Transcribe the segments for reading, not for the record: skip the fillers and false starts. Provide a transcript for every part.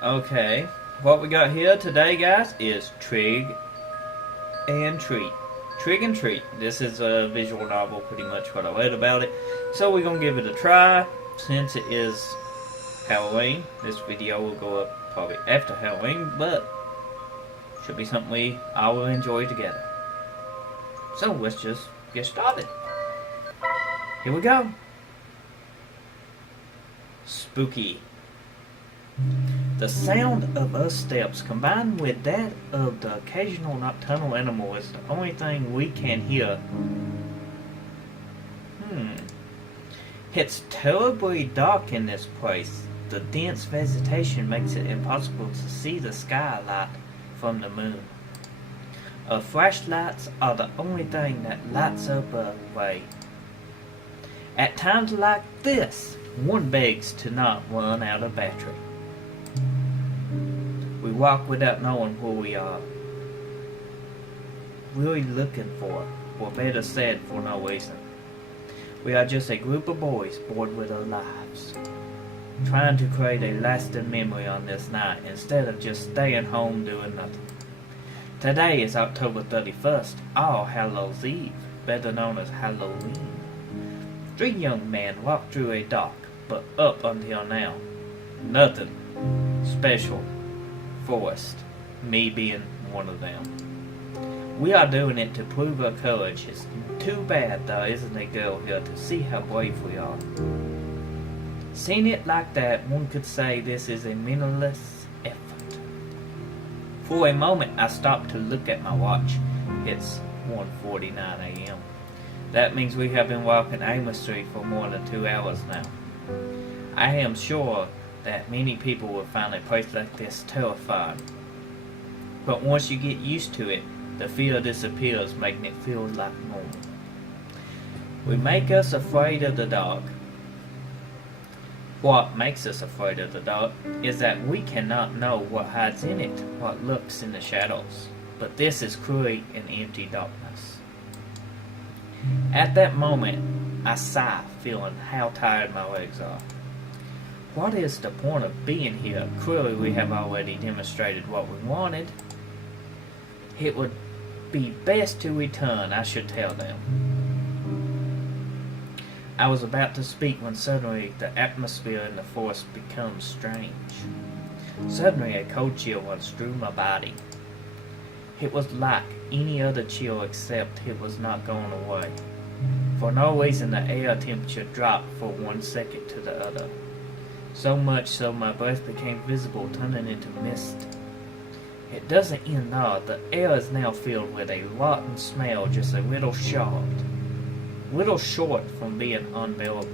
Okay, what we got here today, guys, is Trig and Treat. Trig and Treat. This is a visual novel, pretty much what I read about it. So we're going to give it a try. Since it is Halloween, this video will go up probably after Halloween, but should be something we all will enjoy together. So let's just get started. Here we go. Spooky. The sound of us steps combined with that of the occasional nocturnal animal is the only thing we can hear. It's terribly dark in this place. The dense vegetation makes it impossible to see the skylight from the moon. Our flashlights are the only thing that lights up our way. At times like this, one begs to not run out of battery. We walk without knowing who we are really looking for, or better said, for no reason. We are just a group of boys bored with our lives, trying to create a lasting memory on this night instead of just staying home doing nothing. Today is October 31st, All Hallows Eve, better known as Halloween. 3 young men walked through a dark, but up until now, nothing special forest, me being one of them. We are doing it to prove our courage. It's too bad there isn't a girl here to see how brave we are. Seeing it like that, one could say this is a meaningless effort. For a moment, I stopped to look at my watch. It's 1:49 a.m. That means we have been walking aimlessly for more than 2 hours now. I am sure that many people will find a place like this terrifying. But once you get used to it, the fear disappears, making it feel like normal. We make us afraid of the dark. What makes us afraid of the dark is that we cannot know what hides in it, what lurks in the shadows. But this is cruel and empty darkness. At that moment, I sigh, feeling how tired my legs are. What is the point of being here? Clearly we have already demonstrated what we wanted. It would be best to return, I should tell them. I was about to speak when suddenly the atmosphere in the forest becomes strange. Suddenly a cold chill runs through my body. It was like any other chill except it was not going away. For no reason the air temperature dropped for 1 second to the other. So much so my breath became visible, turning into mist. It doesn't end there. The air is now filled with a rotten smell, just a little short from being unbearable.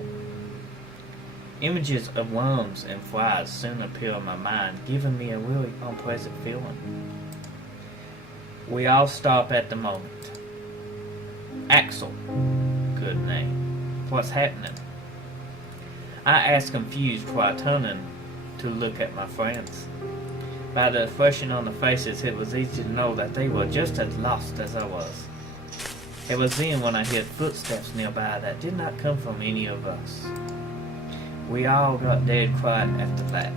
Images of worms and flies soon appear in my mind, giving me a really unpleasant feeling. We all stop at the moment. Axel, good name. What's happening? I asked, confused, while turning to look at my friends. By the expression on their faces, it was easy to know that they were just as lost as I was. It was then when I heard footsteps nearby that did not come from any of us. We all got dead quiet after that.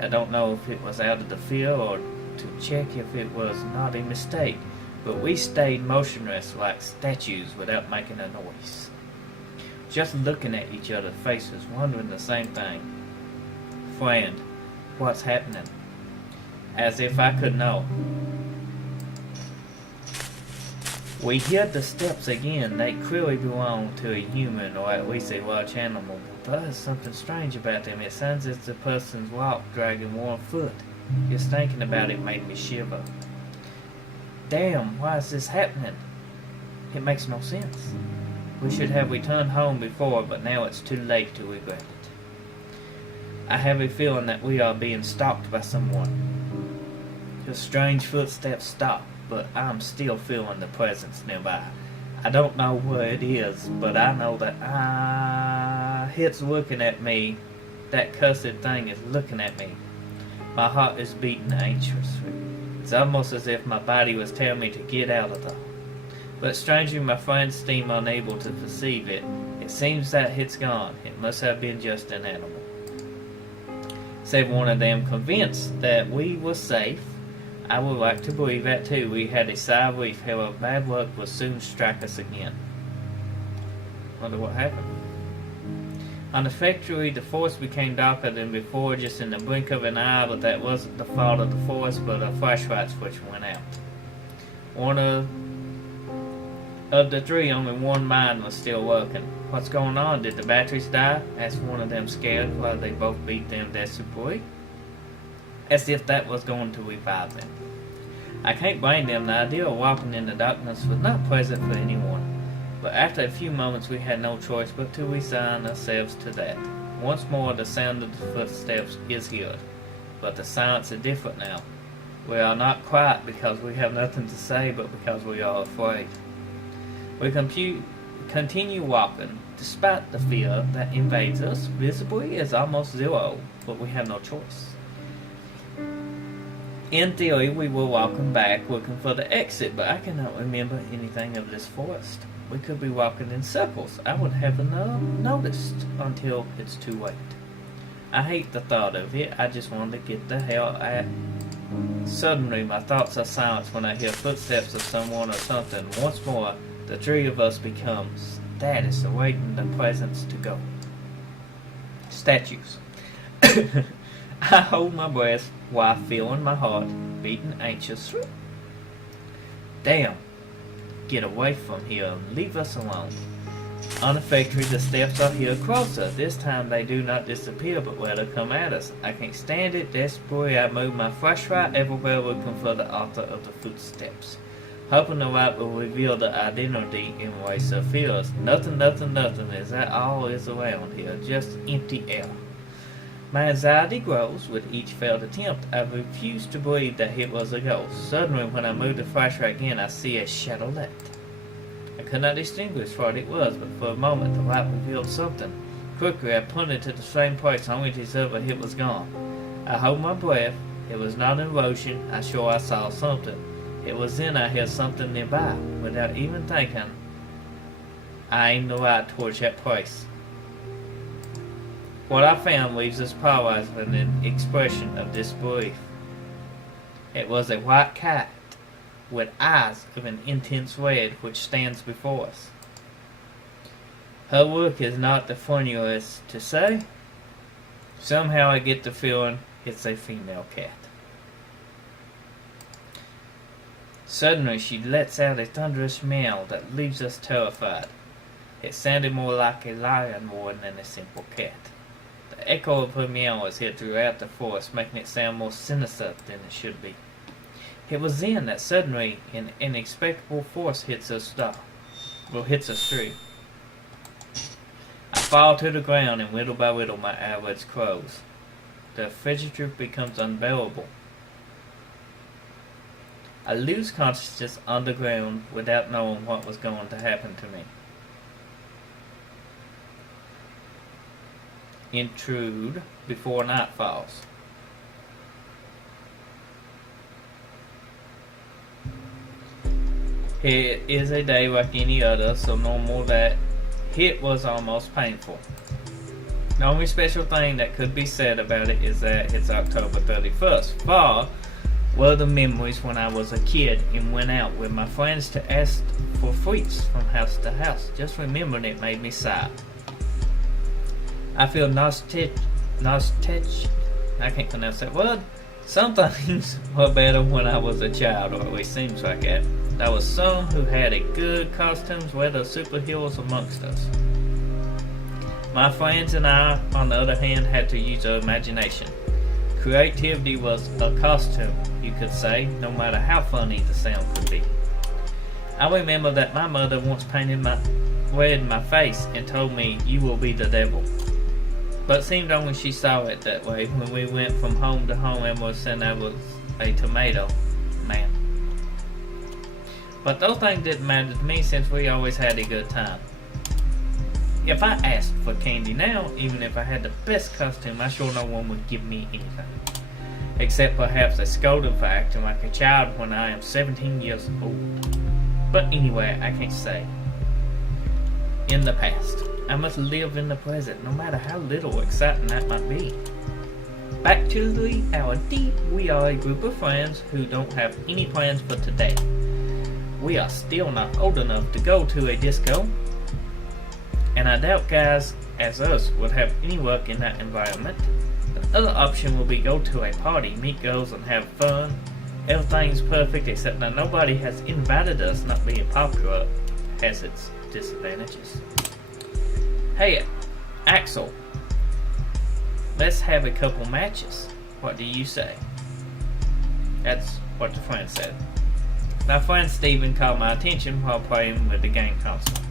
I don't know if it was out of the fear or to check if it was not a mistake, but we stayed motionless like statues without making a noise. Just looking at each other's faces, wondering the same thing. Friend, what's happening? As if I could know. We hear the steps again. They clearly belong to a human, or at least a large animal. But there's something strange about them. It sounds as if the person's walk dragging one foot. Just thinking about it made me shiver. Damn, why is this happening? It makes no sense. We should have returned home before, but now it's too late to regret it. I have a feeling that we are being stalked by someone. The strange footsteps stop, but I'm still feeling the presence nearby. I don't know where it is, but I know that it's looking at me. That cursed thing is looking at me. My heart is beating anxiously. It's almost as if my body was telling me to get out of there. But strangely, my friends seem unable to perceive it. It seems that it's gone. It must have been just an animal. said one of them, convinced that we were safe. I would like to believe that too. We had a sigh of relief, however bad luck would soon strike us again. Wonder what happened. Unexpectedly, the forest became darker than before, just in the blink of an eye, but that wasn't the fault of the forest, but a flashlight switch went out. One of the three, only one mind was still working. What's going on? Did the batteries die? Asked one of them, scared, while they both beat them desperately, as if that was going to revive them. I can't blame them. The idea of walking in the darkness was not pleasant for anyone. But after a few moments we had no choice but to resign ourselves to that. Once more the sound of the footsteps is heard, but the silence is different now. We are not quiet because we have nothing to say, but because we are afraid. We continue walking, despite the fear that invades us. Visibly is almost zero, but we have no choice. In theory, we were walking back, looking for the exit, but I cannot remember anything of this forest. We could be walking in circles. I would have noticed until it's too late. I hate the thought of it. I just want to get the hell out. Suddenly, my thoughts are silenced when I hear footsteps of someone or something. Once more, the three of us become status, awaiting the presence to go. Statues. I hold my breath while feeling my heart beating anxiously. Damn. Get away from here and leave us alone. Unaffected, the steps are here closer. This time they do not disappear, but rather come at us. I can't stand it. Desperately, I move my flashlight everywhere, looking for the author of the footsteps, hoping the light will reveal the identity in erase our fears. Nothing. Is that all is around here? Just empty air. My anxiety grows with each failed attempt. I refuse to believe that it was a ghost. Suddenly, when I move the flashlight again, I see a shadowlet. I could not distinguish what it was, but for a moment the light revealed something. Quickly, I pointed to the same place, only to discover it was gone. I hold my breath. It was not in motion. I sure I saw something. It was then I heard something nearby. Without even thinking, I aimed the light towards that place. What I found leaves us paralyzed with an expression of disbelief. It was a white cat with eyes of an intense red which stands before us. Her look is not the funniest to say. Somehow I get the feeling it's a female cat. Suddenly she lets out a thunderous meow that leaves us terrified. It sounded more like a lion roar than a simple cat. The echo of her meow is heard throughout the forest, making it sound more sinister than it should be. It was then that suddenly an inexplicable force hits us through. I fall to the ground, and little by little my eyelids close. The frigidity becomes unbearable. I lose consciousness underground without knowing what was going to happen to me. Intrude before night falls. It is a day like any other, so normal that it was almost painful. The only special thing that could be said about it is that it's October 31st. Far were the memories when I was a kid and went out with my friends to ask for sweets from house to house. Just remembering it made me sigh. I feel nostalgic. I can't pronounce that word. Some things were better when I was a child, or at least seems like it. There was some who had a good costumes, whether superheroes amongst us. My friends and I, on the other hand, had to use our imagination. Creativity was a costume, you could say, no matter how funny the sound could be. I remember that my mother once painted red my face and told me, "You will be the devil." But it seemed only she saw it that way when we went from home to home and was saying I was a tomato man. But those things didn't matter to me since we always had a good time. If I asked for candy now, even if I had the best costume, I sure no one would give me anything. Except perhaps a scolding for acting like a child when I am 17 years old. But anyway, I can't say. In the past. I must live in the present, no matter how little exciting that might be. Back to reality, we are a group of friends who don't have any plans for today. We are still not old enough to go to a disco, and I doubt guys as us would have any luck in that environment. The other option will be go to a party, meet girls, and have fun. Everything's perfect except that nobody has invited us. Not being popular has its disadvantages. Hey, Axel, let's have a couple matches. What do you say? That's what the friend said. My friend Steven called my attention while playing with the game console.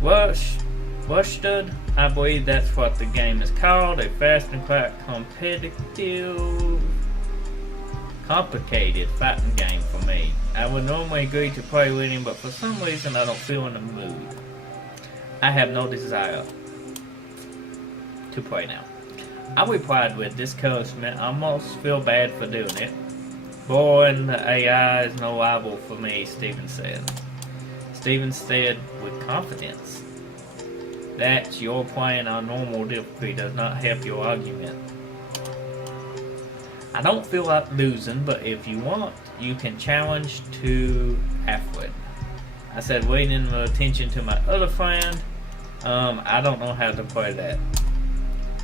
Worsted, I believe that's what the game is called, a fast and quite complicated fighting game for me. I would normally agree to play with him, but for some reason I don't feel in the mood. I have no desire to play now. I replied with discouragement. I almost feel bad for doing it. Boring the AI is no rival for me, Steven said. Steven said with confidence that your playing on normal difficulty does not help your argument. I don't feel like losing, but if you want, you can challenge to Alfred. I said, waiting my attention to my other friend. I don't know how to play that.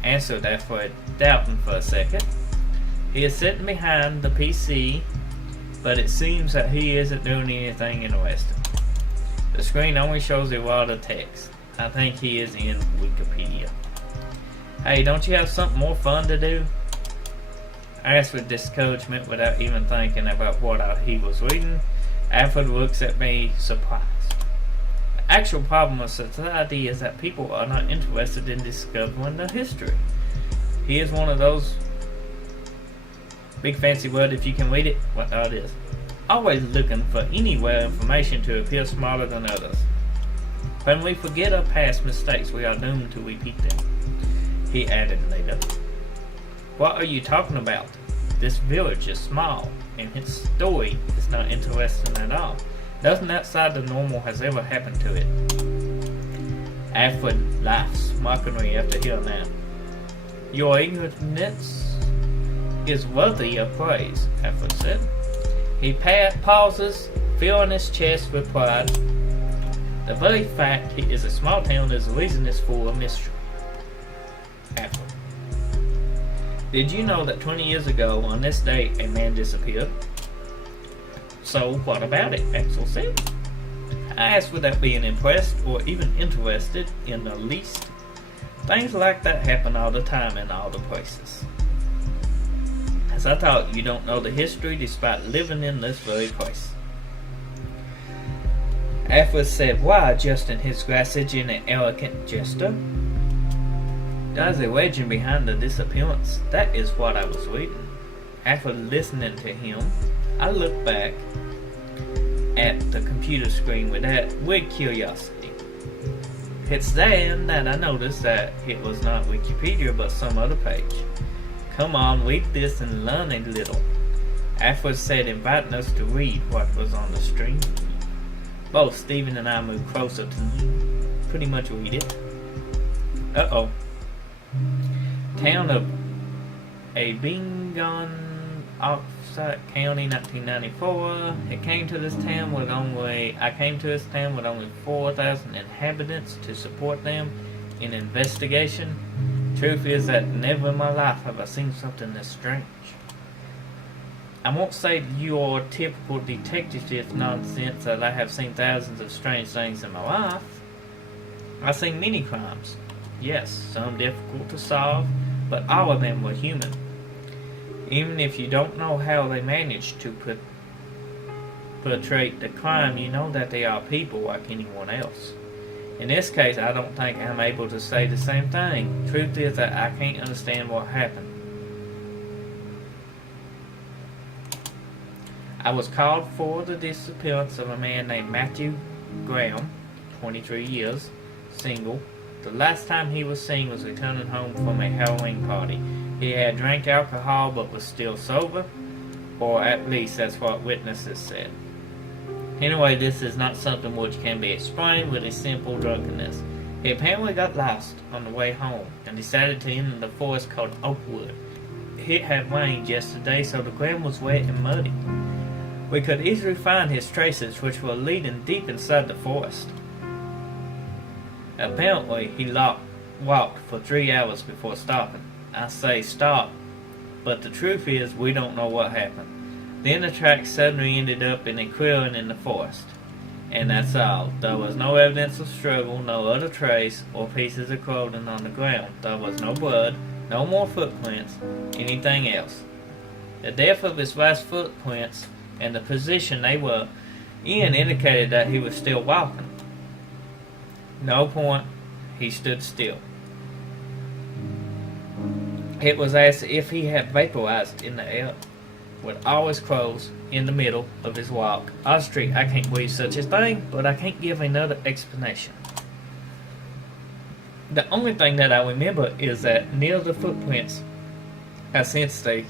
Answered Alfred, doubting for a second. He is sitting behind the PC, but it seems that he isn't doing anything interesting. The screen only shows a lot of text. I think he is in Wikipedia. Hey, don't you have something more fun to do? I asked with discouragement without even thinking about what he was reading. Alfred looks at me surprised. The actual problem with society is that people are not interested in discovering the history. He is one of those big fancy word, if you can read it, what that is. Always looking for anywhere information to appear smarter than others. When we forget our past mistakes, we are doomed to repeat them. He added later. What are you talking about? This village is small, and its story is not interesting at all. Nothing outside the normal has ever happened to it. Alfred laughs mockingly after hearing that. Your ignorance is worthy of praise, Alfred said. He pauses, filling his chest with pride. The very fact it is a small town is the reason it's full of mystery. Alfred. Did you know that 20 years ago on this day a man disappeared? So what about it? Axel said. I asked without being impressed or even interested in the least. Things like that happen all the time in all the places. As I thought, you don't know the history despite living in this very place. Alfred said, why, adjusting his glasses in an elegant gesture? There's a legend behind the disappearance. That is what I was reading. After listening to him, I looked back at the computer screen with curiosity. It's then that I noticed that it was not Wikipedia but some other page. Come on, read this and learn a little. Alfred said, inviting us to read what was on the screen. Both Steven and I moved closer to pretty much read it. Uh-oh. Town of Abingdon, Oxford County, 1994. I came to this town with only 4,000 inhabitants to support them in investigation. Truth is that never in my life have I seen something this strange. I won't say your typical detective nonsense that I have seen thousands of strange things in my life. I've seen many crimes. Yes, some difficult to solve, but all of them were human. Even if you don't know how they managed to portray the crime, you know that they are people like anyone else. In this case, I don't think I'm able to say the same thing. Truth is that I can't understand what happened. I was called for the disappearance of a man named Matthew Graham, 23 years, single. The last time he was seen was returning home from a Halloween party. He had drank alcohol but was still sober, or at least that's what witnesses said. Anyway, this is not something which can be explained with a simple drunkenness. He apparently got lost on the way home and decided to enter the forest called Oakwood. it had rained yesterday, so the ground was wet and muddy. We could easily find his traces, which were leading deep inside the forest. Apparently, he walked for 3 hours before stopping. I say stop, but the truth is we don't know what happened. Then the track suddenly ended up in a clearing in the forest. And that's all. There was no evidence of struggle, no other trace, or pieces of clothing on the ground. There was no blood, no more footprints, anything else. The depth of his last footprints and the position they were in indicated that he was still walking. No point, he stood still. It was as if he had vaporized in the air, with all his clothes in the middle of his walk. Honestly, I can't believe such a thing, but I can't give another explanation. The only thing that I remember is that near the footprints, I sensed a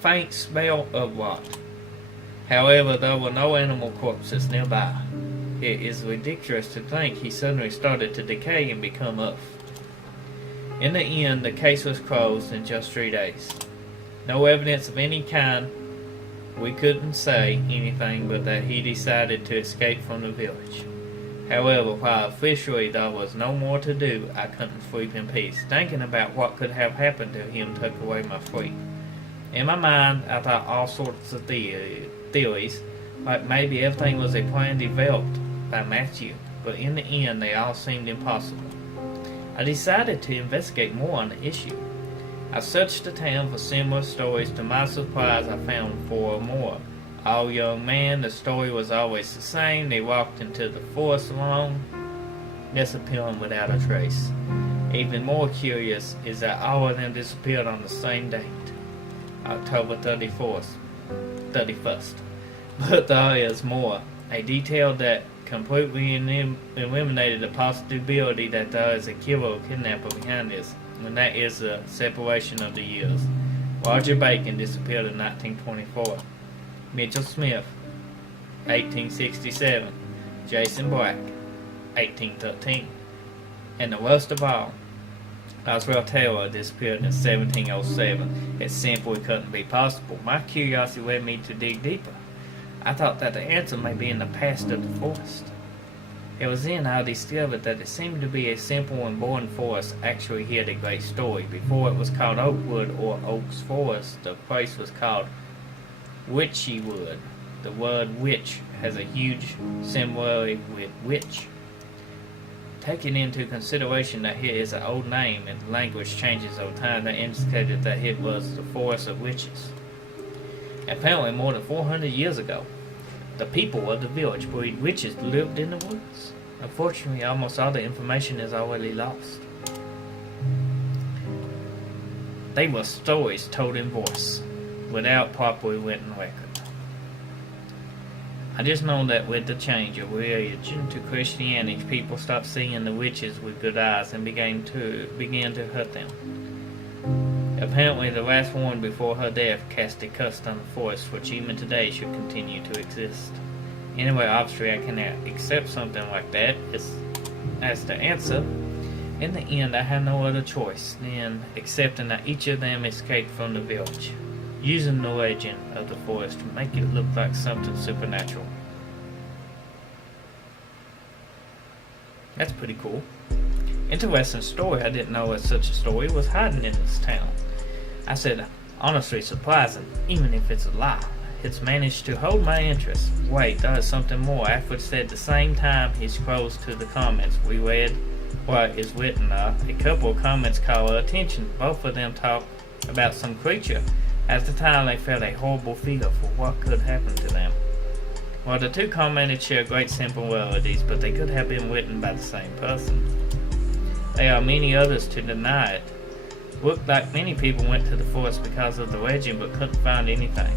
faint smell of rot. However, there were no animal corpses nearby. It is ridiculous to think he suddenly started to decay and become earth. In the end, the case was closed in just 3 days. No evidence of any kind. We couldn't say anything but that he decided to escape from the village. However, while officially there was no more to do, I couldn't sleep in peace. Thinking about what could have happened to him took away my sleep. In my mind, I thought all sorts of theories, like maybe everything was a plan developed by Matthew, but in the end they all seemed impossible. I decided to investigate more on the issue. I searched the town for similar stories. To my surprise, I found 4 or more. All young men, the story was always the same. They walked into the forest alone, disappearing without a trace. Even more curious is that all of them disappeared on the same date, October 31st. But there is more. A detail that completely eliminated the possibility that there is a killer or kidnapper behind this, and that is the separation of the years. Roger Bacon disappeared in 1924. Mitchell Smith, 1867. Jason Black, 1813. And the worst of all, Oswell Taylor disappeared in 1707. It simply couldn't be possible. My curiosity led me to dig deeper. I thought that the answer may be in the past of the forest. It was then I discovered that it seemed to be a simple and boring forest actually hid a great story. Before it was called Oakwood or Oaks Forest, the place was called Witchywood. The word witch has a huge similarity with witch. Taking into consideration that it is an old name and language changes over time, that indicated that it was the forest of witches. Apparently more than 400 years ago, the people of the village believed witches lived in the woods. Unfortunately, almost all the information is already lost. They were stories told in voice, without properly written record. I just know that with the change of religion to Christianity, people stopped seeing the witches with good eyes and began to hurt them. Apparently, the last woman before her death cast a curse on the forest, which even today should continue to exist. Anyway, obviously, I cannot accept something like that as the answer. In the end, I had no other choice than accepting that each of them escaped from the village, using the legend of the forest to make it look like something supernatural. That's pretty cool. Interesting story. I didn't know that such a story was hiding in this town. I said, honestly surprising, even if it's a lie. It's managed to hold my interest. Wait, there is something more. Alfred said at the same time he scrolls to the comments. We read what is written there. A couple of comments caught our attention. Both of them talk about some creature. At the time they felt a horrible fear for what could happen to them. Well, the 2 commented share great similarities, but they could have been written by the same person. There are many others to deny it. Looked like many people went to the forest because of the legend but couldn't find anything.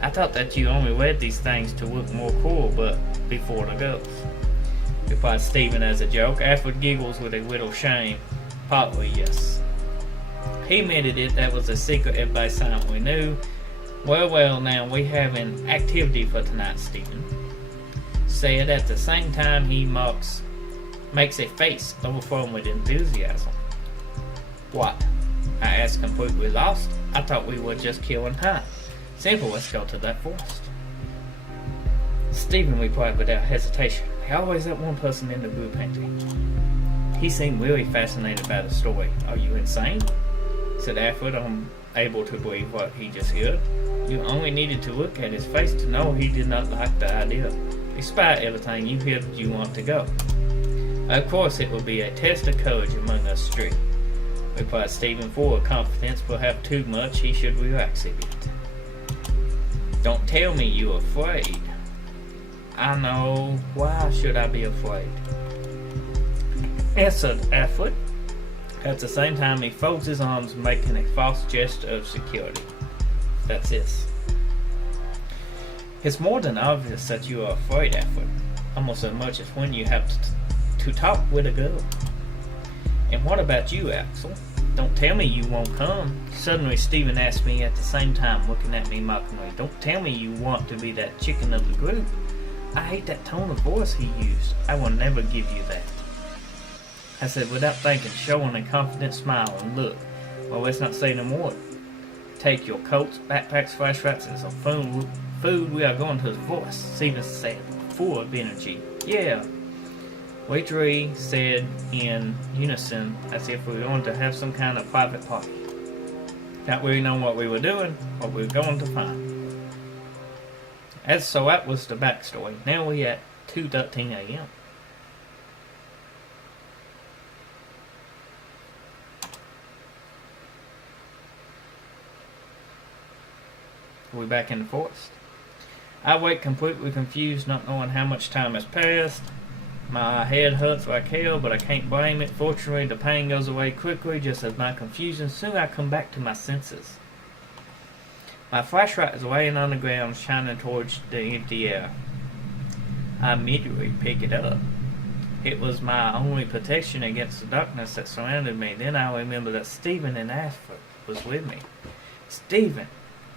I thought that you only read these things to look more cool, but before the girls. Replied Stephen as a joke. Alfred giggles with a little shame. Partly, yes. He admitted it, that was a secret everybody silently knew. Well, now we have an activity for tonight, Stephen. Said at the same time he makes a face overflowing with enthusiasm. What? I asked, completely lost. I thought we were just killing time. Simple, let's go to that forest. Stephen replied without hesitation. There's always that one person in the group, ain't there? He seemed really fascinated by the story. Are you insane? Said Alfred, unable to believe what he just heard. You only needed to look at his face to know he did not like the idea. Despite everything you hear, you want to go. Of course, it will be a test of courage among us three, replied Stephen, full of confidence, perhaps too much. He should relax a bit. Don't tell me you're afraid. I know. Why should I be afraid? Answered Alfred. At the same time, he folds his arms, making a false gesture of security. That's this. It's more than obvious that you are afraid, Alfred. Almost as much as when you have to talk with a girl. And what about you, Axel? Don't tell me you won't come. Suddenly, Stephen asked me at the same time, looking at me mockingly. Don't tell me you want to be that chicken of the group. I hate that tone of voice he used. I will never give you that. I said without thinking, showing a confident smile and look. Well, let's not say no more. Take your coats, backpacks, flashlights, and some food. We are going to the forest, Stephen said, full of energy. Yeah. We three said in unison, as if we were going to have some kind of private party. Not really knowing what we were doing, what we were going to find. So that was the backstory. Now we at 2:13 a.m. We're back in the forest. I wake completely confused, not knowing how much time has passed. My head hurts like hell, but I can't blame it. Fortunately, the pain goes away quickly, just as my confusion. Soon I come back to my senses. My flashlight is laying on the ground, shining towards the empty air. I immediately pick it up. It was my only protection against the darkness that surrounded me. Then I remember that Stephen and Alfred was with me. Stephen!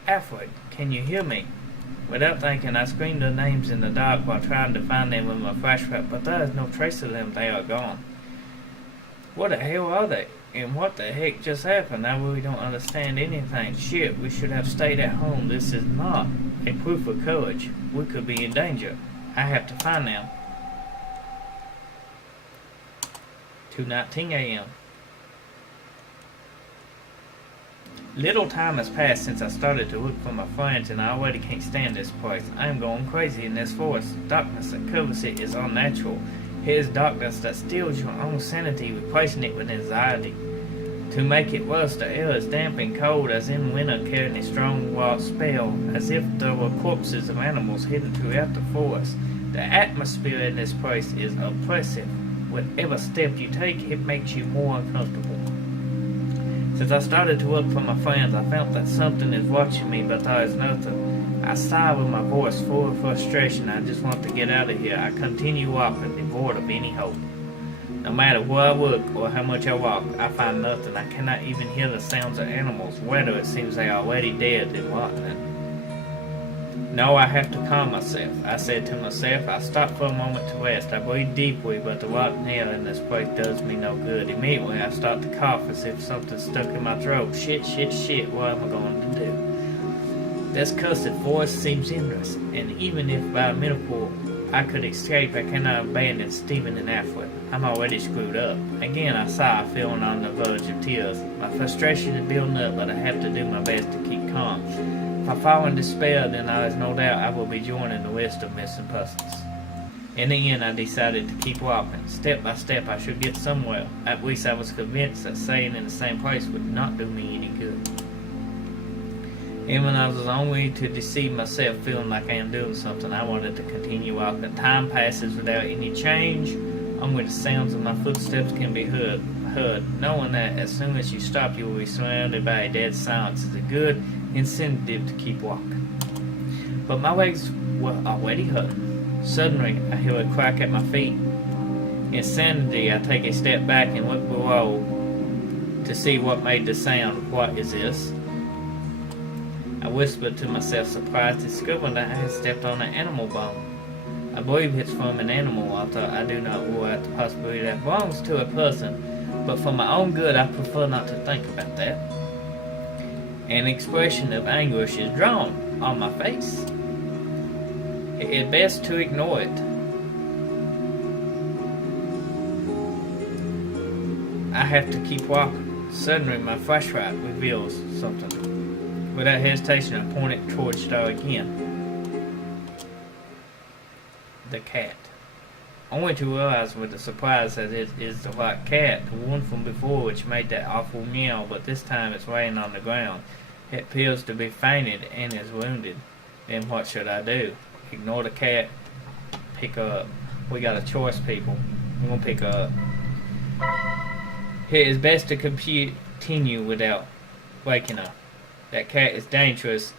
Alfred, can you hear me? Without thinking, I screamed their names in the dark while trying to find them with my flashlight, but there is no trace of them. They are gone. What the hell are they? And what the heck just happened? I really don't understand anything. Shit, we should have stayed at home. This is not a proof of courage. We could be in danger. I have to find them. 2:19 a.m. Little time has passed since I started to look for my friends, and I already can't stand this place. I am going crazy in this forest. Darkness that covers it is unnatural. It is darkness that steals your own sanity, replacing it with anxiety. To make it worse, the air is damp and cold, as in winter, carrying a strong wild spell, as if there were corpses of animals hidden throughout the forest. The atmosphere in this place is oppressive. Whatever step you take, it makes you more uncomfortable. Since I started to look for my friends, I felt that something is watching me, but there is nothing. I sigh with my voice full of frustration. I just want to get out of here. I continue walking, devoid of any hope. No matter where I look or how much I walk, I find nothing. I cannot even hear the sounds of animals. Rather, it seems they are already dead than rotten. No, I have to calm myself. I said to myself. I stopped for a moment to rest. I breathe deeply, but the rotten air in this place does me no good. Immediately, I start to cough as if something stuck in my throat. Shit, what am I going to do? This cursed forest seems endless, and even if by a miracle I could escape, I cannot abandon Stephen and Alfred. I'm already screwed up. Again, I sigh, feeling on the verge of tears. My frustration is building up, but I have to do my best to keep calm. If I fall in despair, then there is no doubt I will be joining the list of missing persons. In the end, I decided to keep walking. Step by step, I should get somewhere. At least I was convinced that staying in the same place would not do me any good. Even I was only to deceive myself, feeling like I am doing something, I wanted to continue walking. Time passes without any change. Only the sounds of my footsteps can be heard, knowing that as soon as you stop, you will be surrounded by a dead silence is a good incentive to keep walking. But my legs were already hurting. Suddenly, I hear a crack at my feet. In sanity, I take a step back and look below to see what made the sound. What is this? I whispered to myself, surprised, discovering that I had stepped on an animal bone. I believe it's from an animal, although I do not rule out the possibility that belongs to a person. but for my own good, I prefer not to think about that. An expression of anguish is drawn on my face. It is best to ignore it. I have to keep walking. Suddenly, my flashlight reveals something. Without hesitation, I point it towards Star again. The cat. Only to realize with a surprise that it is the white cat, the one from before which made that awful meow, but this time it's laying on the ground. It appears to be fainted and is wounded. Then what should I do? Ignore the cat? Pick her up. We got a choice, people. We're gonna pick her up. It is best to continue without waking her. That cat is dangerous.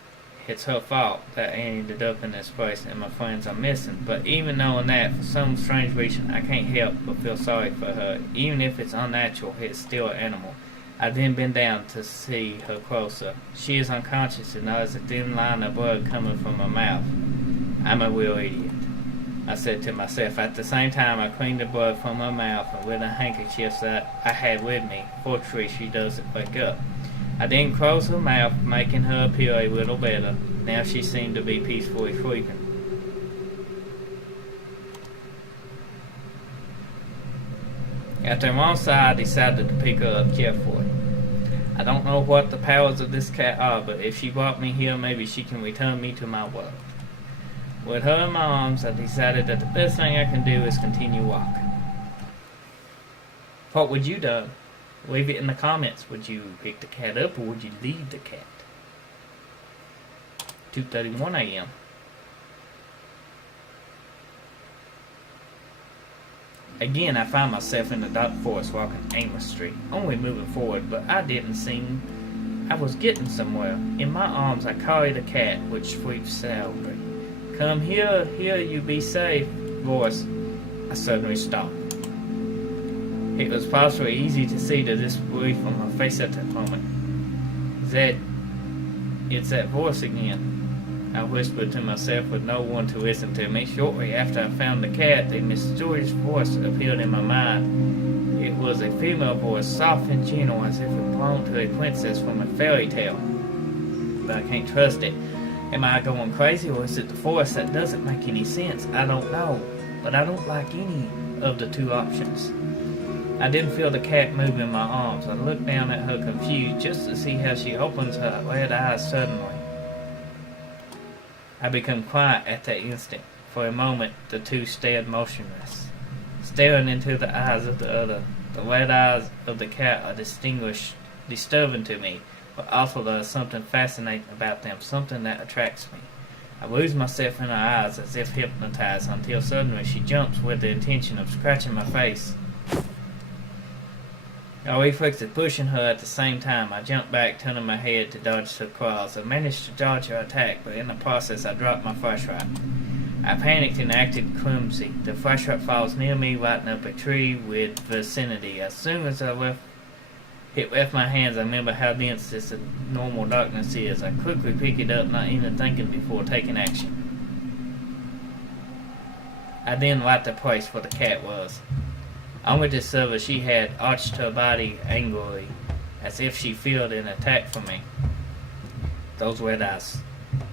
It's her fault that I ended up in this place and my friends are missing. But even knowing that, for some strange reason, I can't help but feel sorry for her. Even if it's unnatural, it's still an animal. I then bend down to see her closer. She is unconscious and there is a thin line of blood coming from her mouth. I'm a real idiot, I said to myself. At the same time, I cleaned the blood from her mouth and with a handkerchief that I had with me. Fortunately, she doesn't wake up. I then closed her mouth, making her appear a little better. Now she seemed to be peacefully sleeping. After a long sigh, I decided to pick her up carefully. I don't know what the powers of this cat are, but if she brought me here, maybe she can return me to my world. With her in my arms, I decided that the best thing I can do is continue walking. What would you do? Leave it in the comments. Would you pick the cat up or would you leave the cat? 2:31 a.m. Again, I found myself in the dark forest walking aimlessly, only moving forward, but I was getting somewhere. In my arms, I carried a cat which sleeps soundly. Come here, you be safe, voice. I suddenly stopped. It was possibly easy to see the disbelief on my face at that moment. It's that voice again, I whispered to myself with no one to listen to me. Shortly after I found the cat, a mysterious voice appeared in my mind. It was a female voice, soft and gentle, as if it belonged to a princess from a fairy tale. But I can't trust it. Am I going crazy, or is it the voice that doesn't make any sense? I don't know, but I don't like any of the two options. I didn't feel the cat move in my arms. I looked down at her confused just to see how she opens her red eyes suddenly. I became quiet at that instant. For a moment, the two stared motionless, staring into the eyes of the other. The red eyes of the cat are disturbing to me, but also there is something fascinating about them, something that attracts me. I lose myself in her eyes as if hypnotized until suddenly she jumps with the intention of scratching my face. I reflexed pushing her at the same time. I jumped back, turning my head to dodge her claws. I managed to dodge her attack, but in the process I dropped my flashlight. I panicked and acted clumsy. The flashlight falls near me, lighting up a tree with vicinity. As soon as it left my hands, I remember how dense this normal darkness is. I quickly picked it up, not even thinking before taking action. I then lighted the place where the cat was. Only to discover she had arched her body angrily, as if she feared an attack from me. Those red eyes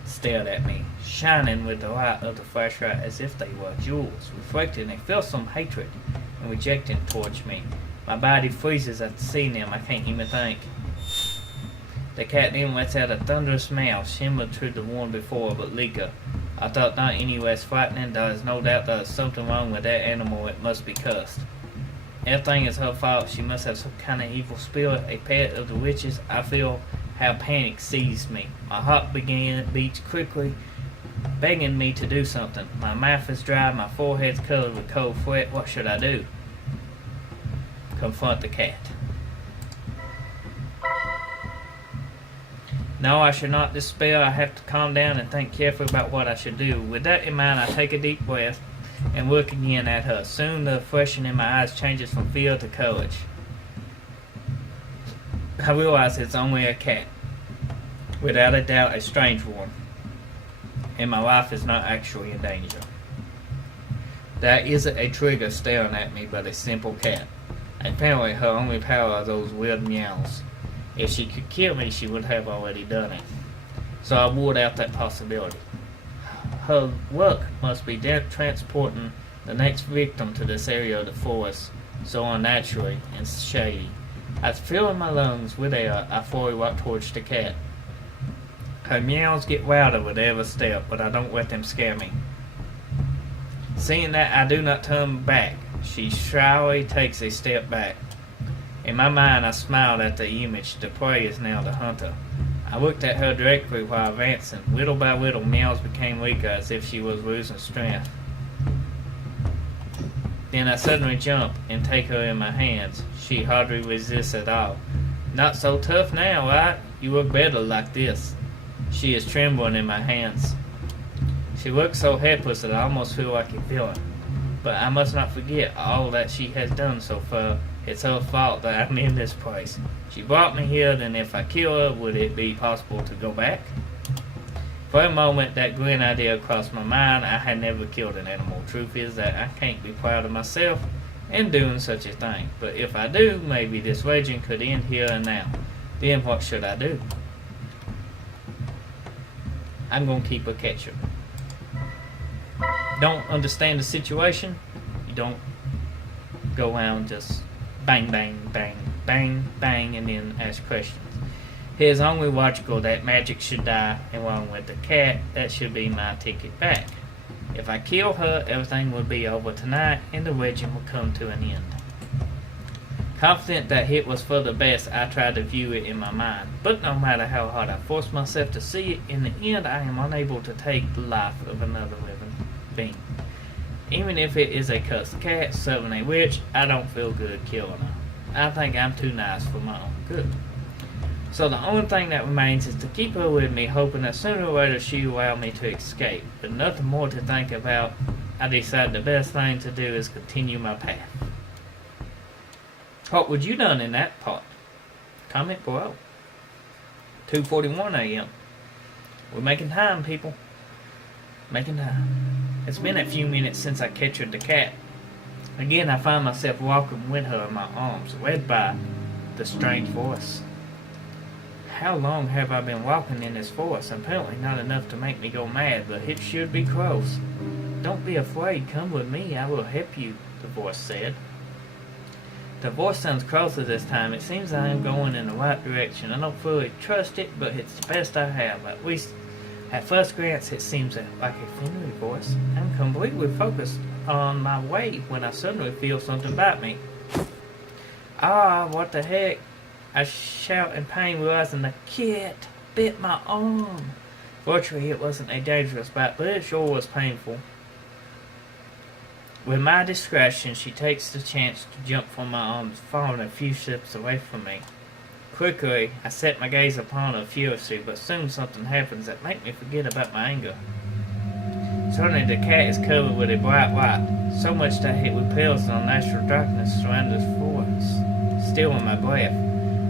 stared at me, shining with the light of the flashlight as if they were jewels, reflecting a fearsome hatred and rejection towards me. My body freezes at seeing them. I can't even think. The cat then lets out a thunderous meow, similar to the one before, but weaker. I thought not any less frightening. There is no doubt there is something wrong with that animal. It must be cursed. Everything is her fault. She must have some kind of evil spirit, a pet of the witches. I feel how panic seized me. My heart beats quickly, begging me to do something. My mouth is dry, my forehead's covered with cold sweat. What should I do? Confront the cat. No, I should not despair. I have to calm down and think carefully about what I should do. With that in mind, I take a deep breath and look again at her. Soon the expression in my eyes changes from fear to courage. I realize it's only a cat. Without a doubt, a strange one. And my life is not actually in danger. There isn't a trigger staring at me, but a simple cat. Apparently, her only power are those weird meows. If she could kill me, she would have already done it. So I ruled out that possibility. Her work must be transporting the next victim to this area of the forest, so unnaturally and shady. I fill my lungs with air. I fully walk towards the cat. Her meows get louder with every step, but I don't let them scare me. Seeing that I do not turn back, she shyly takes a step back. In my mind, I smiled at the image. The prey is now the hunter. I looked at her directly while advancing. Little by little, meows became weaker, as if she was losing strength. Then I suddenly jump and take her in my hands. She hardly resists at all. Not so tough now, right? You look better like this. She is trembling in my hands. She looks so helpless that I almost feel like a villain. But I must not forget all that she has done so far. It's her fault that I'm in this place. She brought me here, then if I kill her, would it be possible to go back? For a moment, that grim idea crossed my mind. I had never killed an animal. Truth is that I can't be proud of myself in doing such a thing. But if I do, maybe this legend could end here and now. Then what should I do? I'm gonna keep a catcher. Don't understand the situation? You don't go around just bang, bang, bang, bang, bang, and then ask questions. It is only logical that magic should die, along with the cat. That should be my ticket back. If I kill her, everything will be over tonight, and the legend will come to an end. Confident that it was for the best, I tried to view it in my mind. But no matter how hard I forced myself to see it, in the end I am unable to take the life of another living being. Even if it is a cursed cat serving a witch, I don't feel good killing her. I think I'm too nice for my own good. So the only thing that remains is to keep her with me, hoping that sooner or later she will allow me to escape. But nothing more to think about. I decided the best thing to do is continue my path. What would you done in that part? Comment below. 2:41 a.m. We're making time, people. Making time. It's been a few minutes since I captured the cat. Again, I find myself walking with her in my arms, led by the strange voice. How long have I been walking in this forest? Apparently not enough to make me go mad, but it should be close. Don't be afraid, come with me, I will help you, the voice said. The voice sounds closer this time. It seems I am going in the right direction. I don't fully trust it, but it's the best I have. At least, at first glance, it seems like a familiar voice. I'm completely focused on my way when I suddenly feel something bite me. Ah, what the heck? I shout in pain, realizing the cat bit my arm. Fortunately, it wasn't a dangerous bite, but it sure was painful. With my discretion, she takes the chance to jump from my arms, falling a few steps away from me. Quickly, I set my gaze upon her furiously, but soon something happens that makes me forget about my anger. Suddenly, the cat is covered with a bright light, so much that it repels the unnatural darkness surrounding the forest. Still in my breath,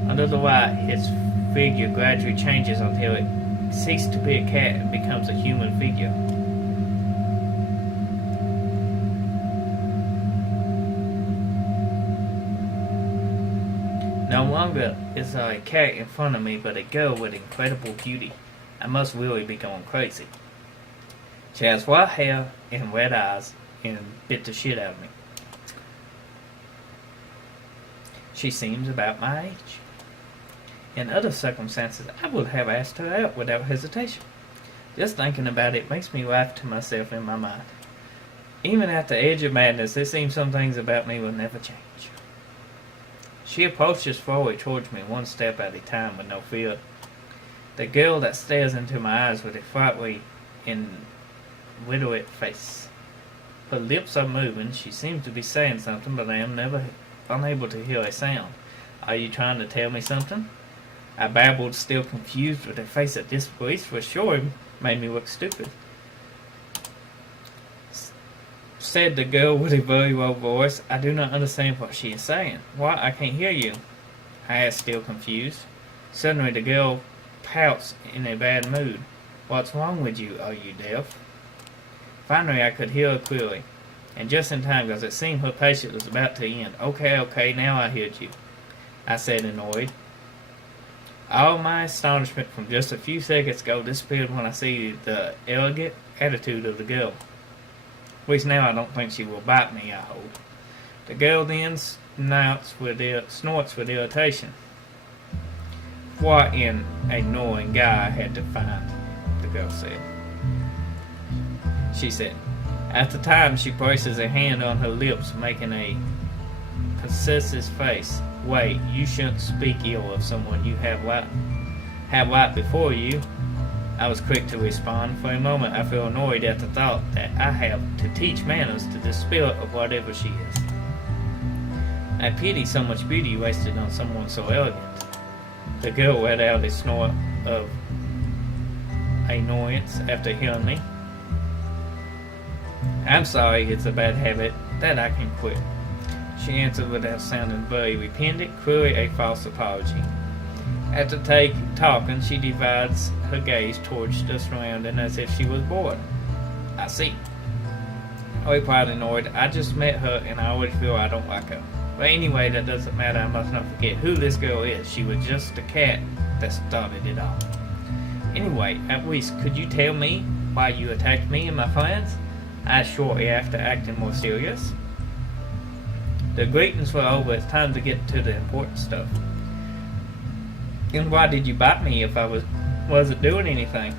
under the light, its figure gradually changes until it ceases to be a cat and becomes a human figure. No longer is there a cat in front of me, but a girl with incredible beauty. I must really be going crazy. She has white hair and red eyes and bit the shit out of me. She seems about my age. In other circumstances, I would have asked her out without hesitation. Just thinking about it makes me laugh to myself in my mind. Even at the edge of madness, it seems some things about me will never change. She approaches forward towards me, one step at a time with no fear. The girl that stares into my eyes with a frightfully and widowed face. Her lips are moving. She seems to be saying something, but I am never unable to hear a sound. Are you trying to tell me something? I babbled, still confused, with a face of disbelief, for sure it made me look stupid. Said the girl with a very low voice. I do not understand what she is saying. Why, I can't hear you, I asked, still confused. Suddenly the girl pouts in a bad mood. What's wrong with you? Are you deaf? Finally I could hear her clearly. and just in time because it seemed her patience was about to end. Okay, now I heard you, I said, annoyed. All my astonishment from just a few seconds ago disappeared when I see the elegant attitude of the girl. At least now I don't think she will bite me, I hope. The girl then snorts with irritation. What an annoying guy I had to find, the girl said. She said. At the time, she places a hand on her lips, making a possessive face. Wait, you shouldn't speak ill of someone you have right before you. I was quick to respond. For a moment, I felt annoyed at the thought that I have to teach manners to the spirit of whatever she is. I pity so much beauty wasted on someone so elegant. The girl let out a snort of annoyance after hearing me. I'm sorry, it's a bad habit that I can quit, she answered without sounding very repentant, clearly a false apology. After talking, she divides her gaze towards the surrounding as if she was bored. I see. I replied annoyed. I just met her and I always feel I don't like her. But anyway, that doesn't matter. I must not forget who this girl is. She was just the cat that started it all. Anyway, at least could you tell me why you attacked me and my friends? I asked shortly after, acting more serious. The greetings were over. It's time to get to the important stuff. And why did you bite me if I wasn't doing anything?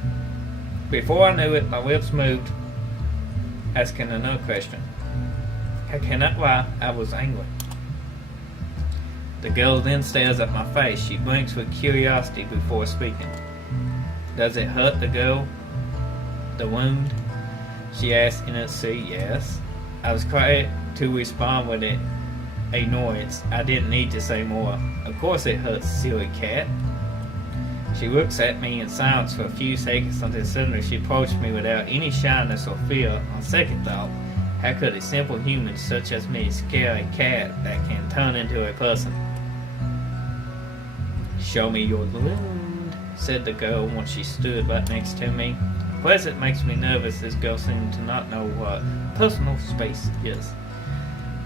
Before I knew it, my lips moved, asking another question. I cannot lie, I was angry. The girl then stares at my face. She blinks with curiosity before speaking. Does it hurt the girl? The wound? She asked innocently. Yes. I was quiet to respond with it. Annoyance. I didn't need to say more. Of course it hurts, silly cat. She looks at me in silence for a few seconds until suddenly she approached me without any shyness or fear. On second thought, how could a simple human such as me scare a cat that can turn into a person? Show me your wound, said the girl once she stood right next to me. Plus it makes me nervous. This girl seemed to not know what personal space is.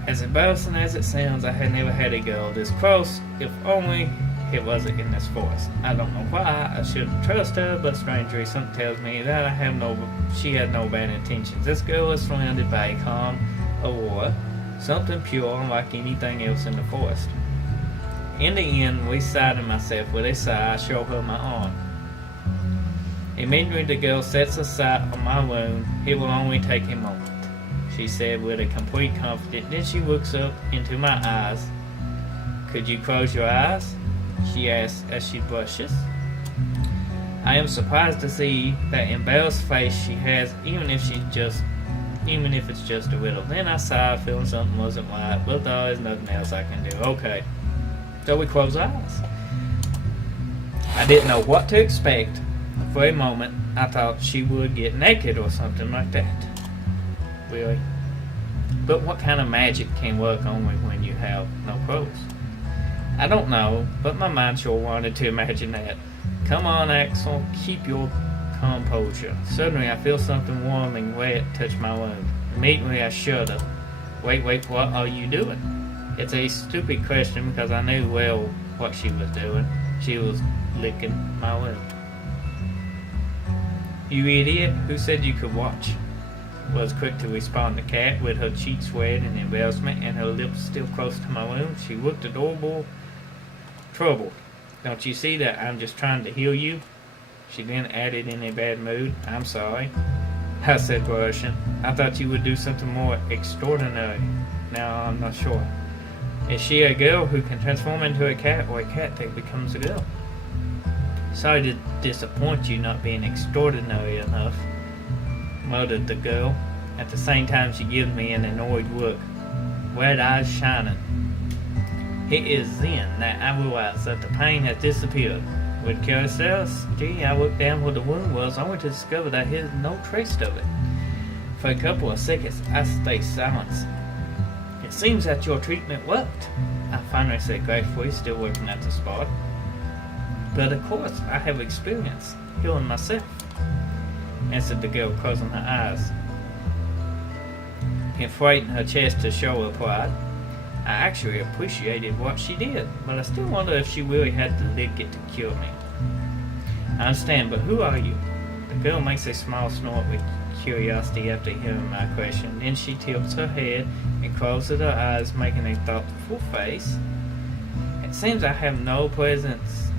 As embarrassing as it sounds, I had never had a girl this close, if only it wasn't in this forest. I don't know why I shouldn't trust her, but strangely something tells me that she had no bad intentions. This girl is surrounded by a calm aurora, something pure unlike anything else in the forest. In the end, residing myself with a sigh, I show her my arm. Immediately the girl sets a sight on my wound. It will only take a moment, she said with a complete confidence. Then she looks up into my eyes. Could you close your eyes? She asks as she blushes. I am surprised to see that embarrassed face she has, even if it's just a little. Then I sigh, feeling something wasn't right, but there is nothing else I can do. Okay, so we close our eyes. I didn't know what to expect. For a moment, I thought she would get naked or something like that. Really? But what kind of magic can work only when you have no clothes? I don't know, but my mind sure wanted to imagine that. Come on, Axel, keep your composure. Suddenly, I feel something warm and wet touch my wound. Immediately, I shudder. Wait, what are you doing? It's a stupid question because I knew well what she was doing. She was licking my wound. You idiot, who said you could watch? Was quick to respond the cat, with her cheeks red in embarrassment and her lips still close to my wound. She looked adorable, troubled. Don't you see that I'm just trying to heal you? She then added in a bad mood, I'm sorry. I said, blushing. I thought you would do something more extraordinary. Now I'm not sure. Is she a girl who can transform into a cat, or a cat that becomes a girl? Sorry to disappoint you not being extraordinary enough, muttered the girl. At the same time she gives me an annoyed look, red eyes shining. It is then that I realize that the pain has disappeared. With curiosity, I looked down where the wound was, only to discover that there is no trace of it. For a couple of seconds, I stayed silent. It seems that your treatment worked, I finally said gratefully, still looking at the spot. But of course, I have experience healing myself, answered the girl, closing her eyes. inflating her chest to show her pride. I actually appreciated what she did, but I still wonder if she really had to lick it to cure me. I understand, but who are you? The girl makes a small snort with curiosity after hearing my question. Then she tilts her head and closes her eyes, making a thoughtful face. It seems I have no presence.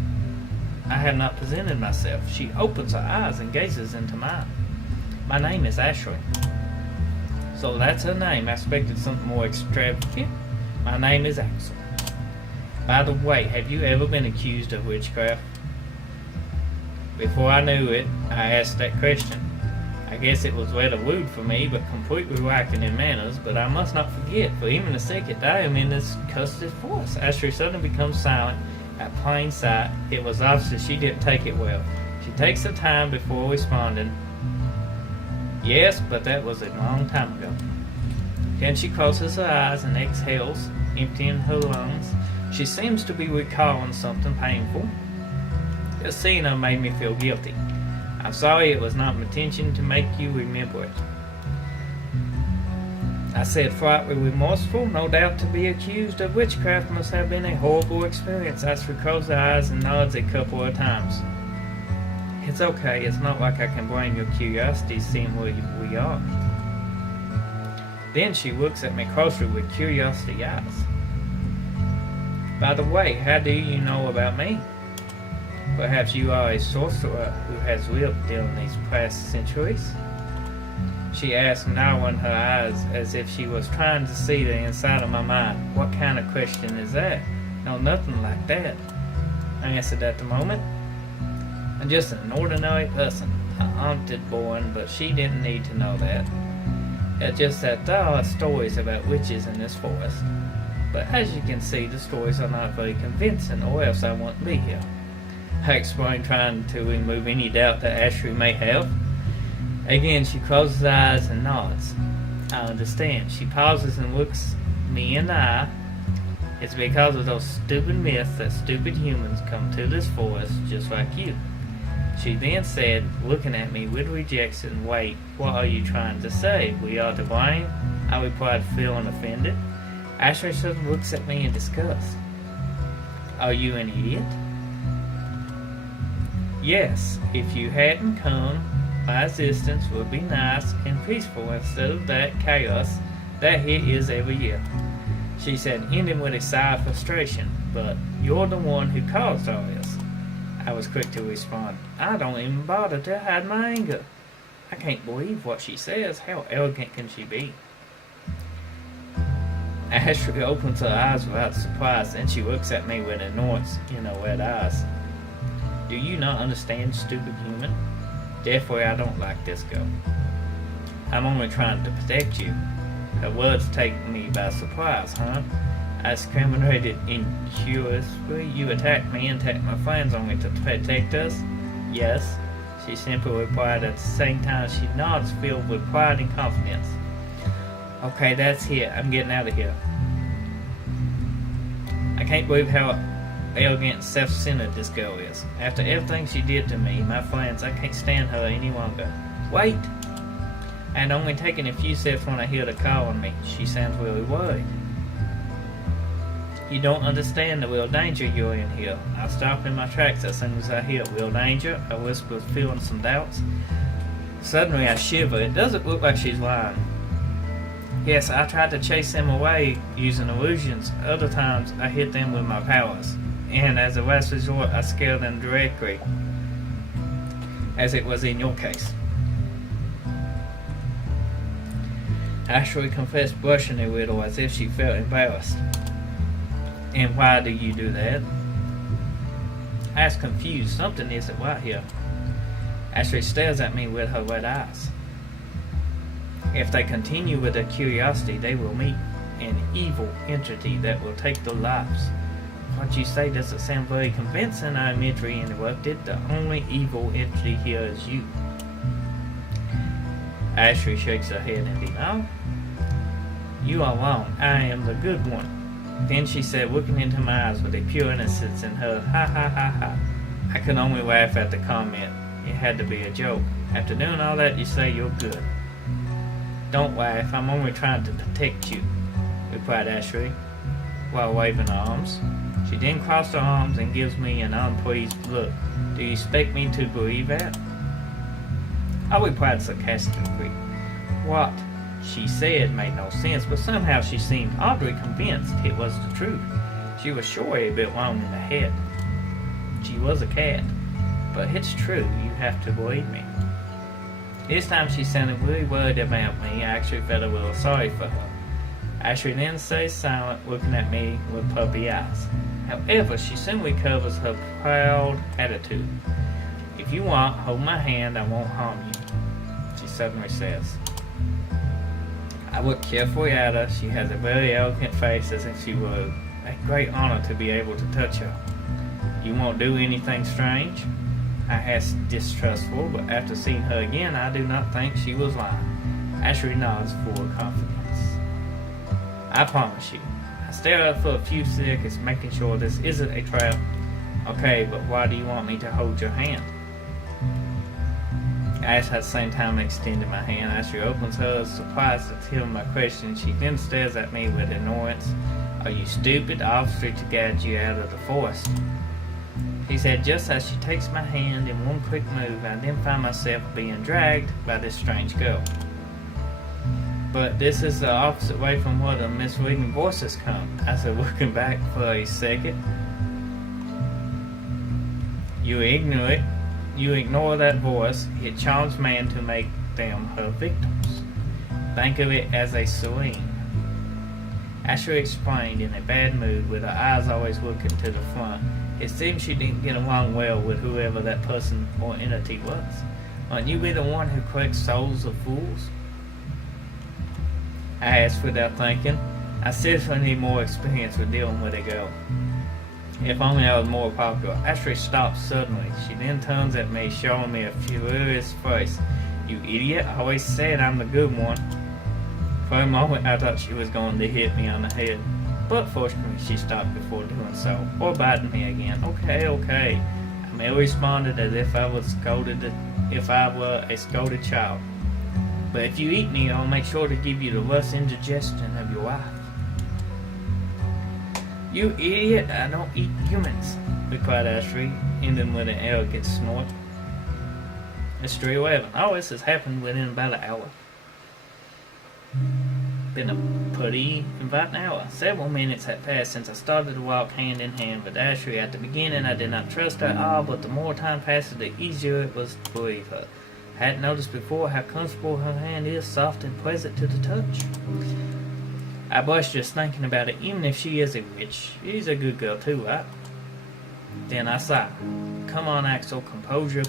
I have not presented myself. She opens her eyes and gazes into mine. My name is Ashley. So that's her name. I expected something more extravagant. My name is Axel. By the way, have you ever been accused of witchcraft? Before I knew it, I asked that question. I guess it was rather rude for me, but completely lacking in manners. But I must not forget, for even a second I am in this cursed forest. Ashley suddenly becomes silent at plain sight. It was obvious she didn't take it well. She takes her time before responding. Yes, but that was a long time ago. Then she closes her eyes and exhales, emptying her lungs. She seems to be recalling something painful. Just seeing her made me feel guilty. I'm sorry, it was not my intention to make you remember it. I said, frightfully remorseful. No doubt to be accused of witchcraft must have been a horrible experience. Ashley closes her eyes and nods a couple of times. It's okay, it's not like I can blame your curiosity seeing where we are. Then she looks at me closely with curiosity eyes. By the way, how do you know about me? Perhaps you are a sorcerer who has lived during these past centuries? She asked, narrowing her eyes as if she was trying to see the inside of my mind. What kind of question is that? No, nothing like that, I answered at the moment. I'm just an ordinary person, a haunted born, but she didn't need to know that. It's just that there are stories about witches in this forest. But as you can see, the stories are not very convincing, or else I wouldn't be here. I explained, trying to remove any doubt that Ashley may have. Again, she closes her eyes and nods. I understand. She pauses and looks me in the eye. It's because of those stupid myths that stupid humans come to this forest just like you. She then said, looking at me with rejection, wait, what are you trying to say? We are to blame? I replied, feeling offended. Ashley suddenly looks at me in disgust. Are you an idiot? Yes, if you hadn't come, my existence would be nice and peaceful instead of that chaos that it is every year. She said, ending with a sigh of frustration, but you're the one who caused all this. I was quick to respond, I don't even bother to hide my anger. I can't believe what she says. How arrogant can she be? Ashley opens her eyes without surprise, and she looks at me with annoyance in her red eyes. Do you not understand, stupid human? Therefore, I don't like this girl. I'm only trying to protect you. Her words take me by surprise, huh? I discriminated incuriously. You attacked me and attacked my friends only to protect us? Yes, she simply replied. At the same time, she nods, filled with pride and confidence. Okay, that's it. I'm getting out of here. I can't believe how arrogant and self-centered this girl is. After everything she did to me, my friends, I can't stand her any longer. Wait! And only taking a few steps when I hear her calling me. She sounds really worried. You don't understand the real danger you're in here. I'll stop in my tracks as soon as I hear real danger. I whisper, feeling some doubts. Suddenly I shiver. It doesn't look like she's lying. Yes, I tried to chase them away using illusions. Other times I hit them with my powers. And as a last resort, I scare them directly, as it was in your case. Ashley confessed, blushing a little as if she felt embarrassed. And why do you do that? I was confused. Something isn't right here. Ashley stares at me with her red eyes. If they continue with their curiosity, they will meet an evil entity that will take their lives. What you say doesn't sound very convincing, I immediately interrupted. The only evil entity here is you. Ashley shakes her head in denial. You are wrong. I am the good one. Then she said, looking into my eyes with a pure innocence in her, ha ha ha ha. I could only laugh at the comment. It had to be a joke. After doing all that, you say you're good. Don't laugh, I'm only trying to protect you, replied Ashley, while waving her arms. She then crossed her arms and gives me an unpleased look. Do you expect me to believe that? I replied sarcastically. What she said made no sense, but somehow she seemed oddly convinced it was the truth. She was sure a bit wrong in the head. She was a cat. But it's true, you have to believe me. This time she sounded really worried about me. I actually felt a little sorry for her. Ashley then stays silent, looking at me with puppy eyes. However, she soon recovers her proud attitude. If you want, hold my hand, I won't harm you, she suddenly says. I look carefully at her. She has a very elegant face, as if she were a great honor to be able to touch her. You won't do anything strange? I asked distrustful, but after seeing her again, I do not think she was lying. Ashley nods full of confidence. I promise you. I stare at her for a few seconds, making sure this isn't a trap. Okay, but why do you want me to hold your hand? I asked at the same time, extending my hand. Ashley opens hers, surprised to hear my question. She then stares at me with annoyance. Are you stupid? Obviously to guide you out of the forest. He said just as she takes my hand in one quick move, I then find myself being dragged by this strange girl. But this is the opposite way from where the misleading voices come. I said, looking back for a second. You ignore that voice. It charms man to make them her victims. Think of it as a serene. Ashley explained in a bad mood, with her eyes always looking to the front. It seems she didn't get along well with whoever that person or entity was. Aren't you be the one who collects souls of fools? I asked without thinking. I seriously need more experience with dealing with a girl. If only I was more popular. Ashley stops suddenly. She then turns at me, showing me a furious face. You idiot, I always said I'm the good one. For a moment I thought she was going to hit me on the head. But fortunately she stopped before doing so, or biting me again. Okay. I merely responded as if I were a scolded child. But if you eat me, I'll make sure to give you the worst indigestion of your life. You idiot, I don't eat humans, replied Ashley, ending with an arrogant snort. It's 3:11. Oh, this has happened within about an hour. Been a pretty inviting hour. Several minutes had passed since I started to walk hand in hand with Ashley. At the beginning, I did not trust her at all, but the more time passes, the easier it was to believe her. I hadn't noticed before how comfortable her hand is, soft and pleasant to the touch. I blushed just thinking about it. Even if she is a witch, she's a good girl too, right? Then I sighed. Come on, Axel, composure.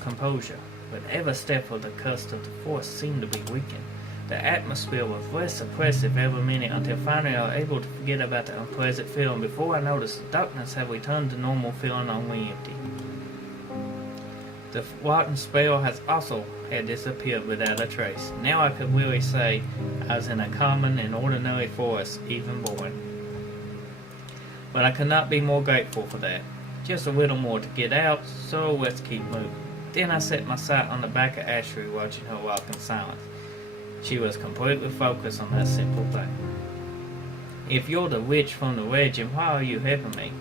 With every step of the cusp of the force seemed to be weakened. The atmosphere was less oppressive every minute until finally I was able to forget about the unpleasant feeling. Before I noticed, the darkness had returned to normal, feeling only empty. The rotten spell had disappeared without a trace. Now I could really say I was in a common and ordinary forest, even born. But I could not be more grateful for that. Just a little more to get out, so let's keep moving. Then I set my sight on the back of Ashley, watching her walk in silence. She was completely focused on that simple thing. If you're the witch from the legend, why are you helping me?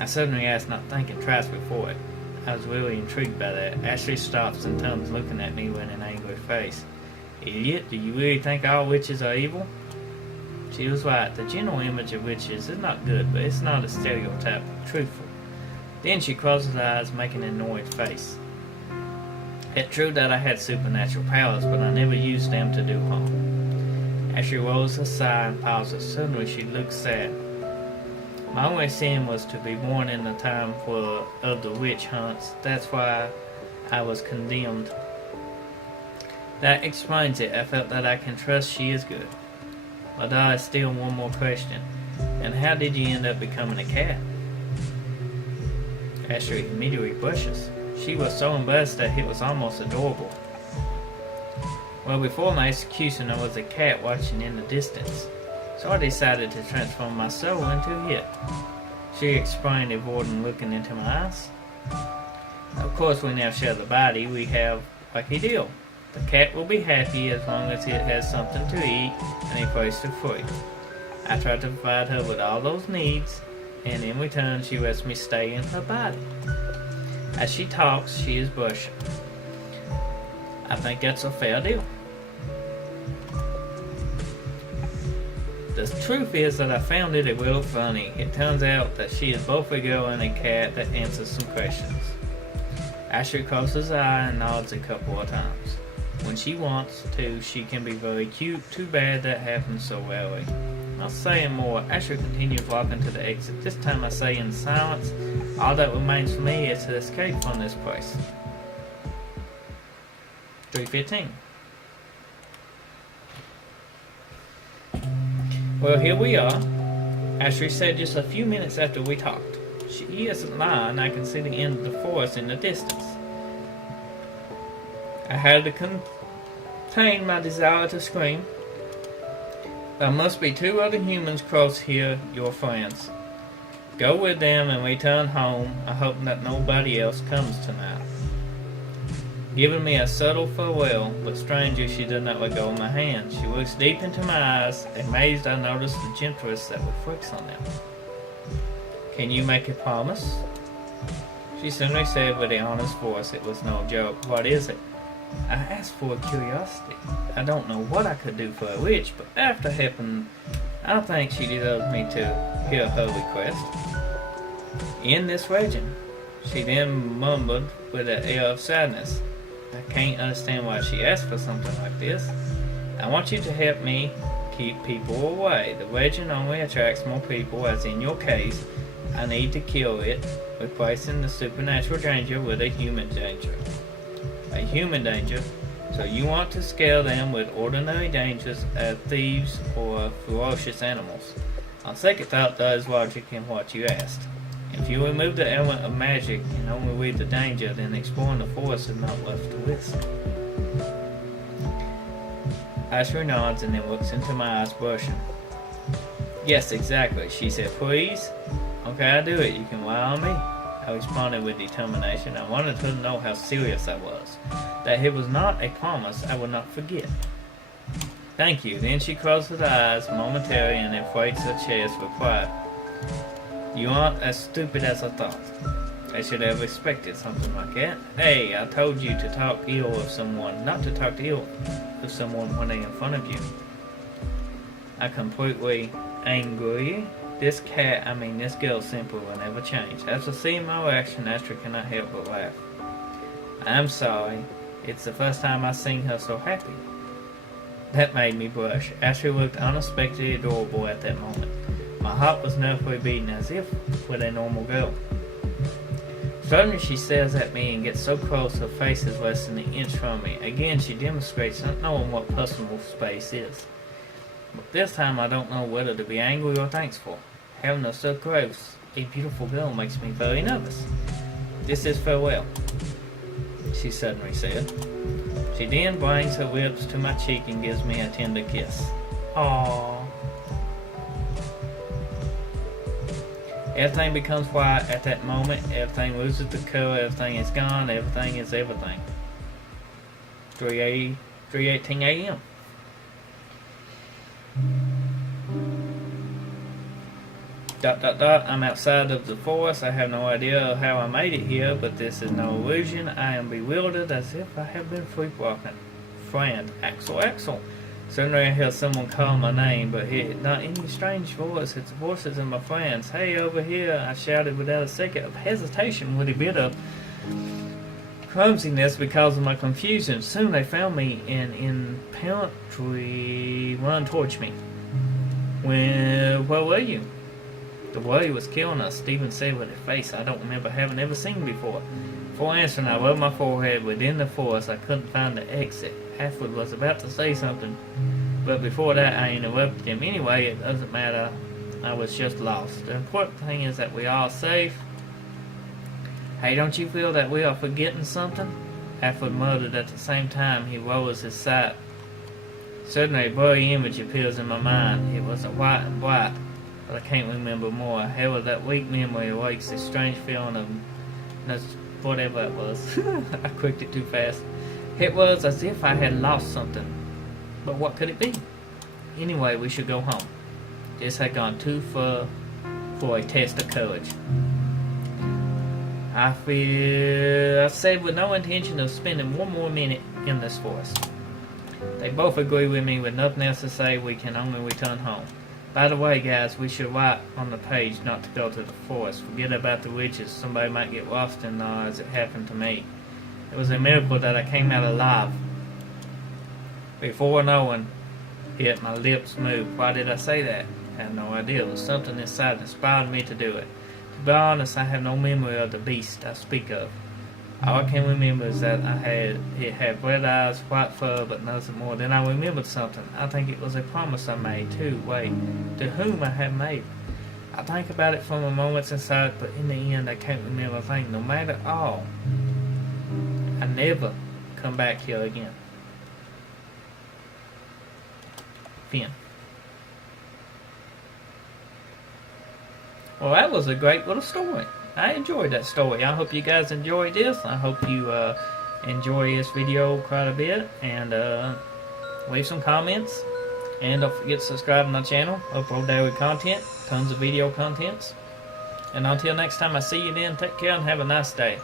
I suddenly asked, not thinking twice before it. I was really intrigued by that. Ashley stops and turns, looking at me with an angry face. Idiot, do you really think all witches are evil? She was right. The general image of witches is not good, but it's not a stereotype, truthful. Then she closes her eyes, making an annoyed face. It's true that I had supernatural powers, but I never used them to do harm. As she rolls a sigh and pauses, suddenly she looks sad. My only sin was to be born in the time of the witch hunts. That's why I was condemned. That explains it. I felt that I can trust she is good. But there is still one more question. And how did you end up becoming a cat? Ashley immediately blushes. She was so embarrassed that it was almost adorable. Well, before my execution, I was a cat watching in the distance. So I decided to transform my soul into it. She explained, avoiding looking into my eyes. Of course, we now share the body. We have like a deal. The cat will be happy as long as it has something to eat and a place to sleep. I try to provide her with all those needs, and in return she lets me stay in her body. As she talks, she is blushing. I think that's a fair deal. The truth is that I found it a little funny. It turns out that she is both a girl and a cat that answers some questions. Ashley closes her eye and nods a couple of times. When she wants to, she can be very cute. Too bad that happens so rarely. Not saying more, Ashley continues walking to the exit. This time I say in silence, all that remains for me is to escape from this place. 3:15. Well, here we are. Ashley said just a few minutes after we talked. She isn't lying. I can see the end of the forest in the distance. I had to contain my desire to scream. There must be 2 other humans close here, your friends. Go with them and return home. I hope that nobody else comes tonight. Giving me a subtle farewell, but strangely she did not let go of my hand. She looks deep into my eyes. Amazed, I noticed the gentleness that reflects on them. Can you make a promise? She suddenly said with an honest voice. It was no joke. What is it? I asked for a curiosity. I don't know what I could do for a witch, but after happened, I don't think she deserves me to hear her request. In this legend, she then mumbled with an air of sadness. I can't understand why she asked for something like this. I want you to help me keep people away. The legend only attracts more people, as in your case. I need to kill it, replacing the supernatural danger with a human danger. A human danger, so you want to scale them with ordinary dangers as thieves or ferocious animals. On second thought, there is logic in what you asked. If you remove the element of magic and only leave the danger, then exploring the forest is not left to risk. Ashley nods and then looks into my eyes, blushing. Yes, exactly, she said. Please? Okay, I'll do it. You can rely on me. I responded with determination. I wanted to know how serious I was. That it was not a promise I would not forget. Thank you. Then she closes her eyes momentarily and inflates her chest with pride. You aren't as stupid as I thought. I should have expected something like that. Hey, I told you to talk ill of someone, not to talk ill of someone when they're in front of you. I completely angry. This girl simply will never change. After seeing my reaction, Ashley cannot help but laugh. I'm sorry. It's the first time I've seen her so happy. That made me blush. Ashley looked unexpectedly adorable at that moment. My heart was nervously beating as if with a normal girl. Suddenly she stares at me and gets so close her face is less than an inch from me. Again she demonstrates not knowing what personal space is. But this time I don't know whether to be angry or thankful. Having her so close, a beautiful girl, makes me very nervous. This is farewell, she suddenly said. She then brings her lips to my cheek and gives me a tender kiss. Aww. Everything becomes quiet at that moment. Everything loses the color. Everything is gone. Everything is everything. 3:18 a.m. I'm outside of the forest. I have no idea how I made it here, but this is no illusion. I am bewildered as if I have been sleepwalking. Friend, Axel. Suddenly I hear someone call my name, but not any strange voice. It's the voices of my friends. Hey, over here, I shouted without a second of hesitation, with a bit of clumsiness because of my confusion. Soon they found me and impatiently run towards me. Where were you? The warrior was killing us, Stephen said with a face I don't remember having ever seen before. Before answering, I rubbed my forehead. Within the forest, I couldn't find the exit. Halfwood was about to say something, but before that I interrupted him. Anyway, it doesn't matter. I was just lost. The important thing is that we are safe. Hey, don't you feel that we are forgetting something? Halfwood muttered. At the same time, he lowers his sight. Suddenly, a blurry image appears in my mind. It was white and black, but I can't remember more. However, that weak memory awakes a strange feeling of whatever it was. I clicked it too fast. It was as if I had lost something. But what could it be? Anyway, we should go home. This had gone too far for a test of courage. I said with no intention of spending one more minute in this forest. They both agree with me with nothing else to say. We can only return home. By the way, guys, we should write on the page not to go to the forest. Forget about the witches. Somebody might get lost in there as it happened to me. It was a miracle that I came out alive. Before knowing it, my lips moved. Why did I say that? I have no idea. It was something inside that inspired me to do it. To be honest, I have no memory of the beast I speak of. All I can remember is that it had red eyes, white fur, but nothing more. Then I remembered something. I think it was a promise I made, too. Wait, to whom I had made. I think about it for a moment inside, but in the end I can't remember a thing. No matter all, I never come back here again. Finn. Well, that was a great little story. I enjoyed that story. I hope you guys enjoyed this. I hope you enjoy this video quite a bit. And leave some comments. And don't forget to subscribe to my channel. Upload daily content. Tons of video contents. And until next time I see you then, take care and have a nice day.